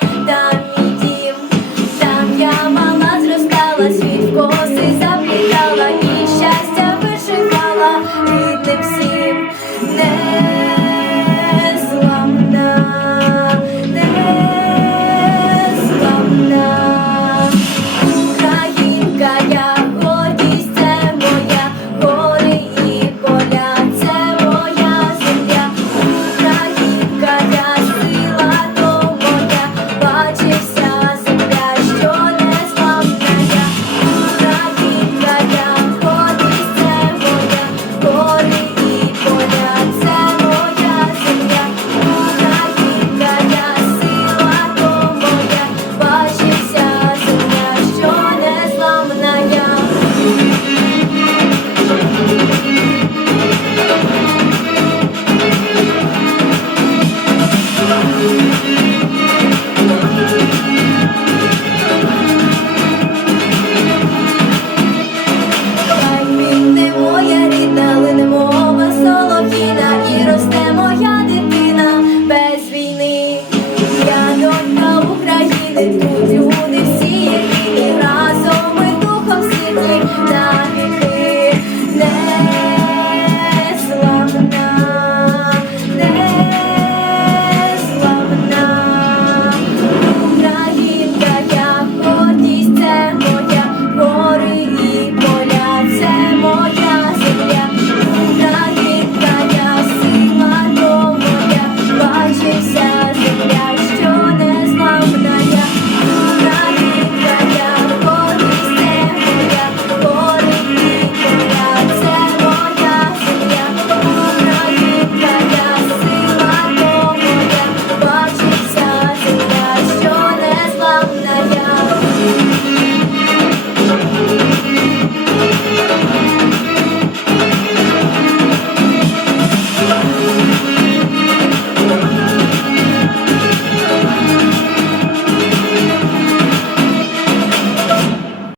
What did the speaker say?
Там мій дім, там я мала зроскала, світ в коси заплітала, і щастя вишикала рідним всім.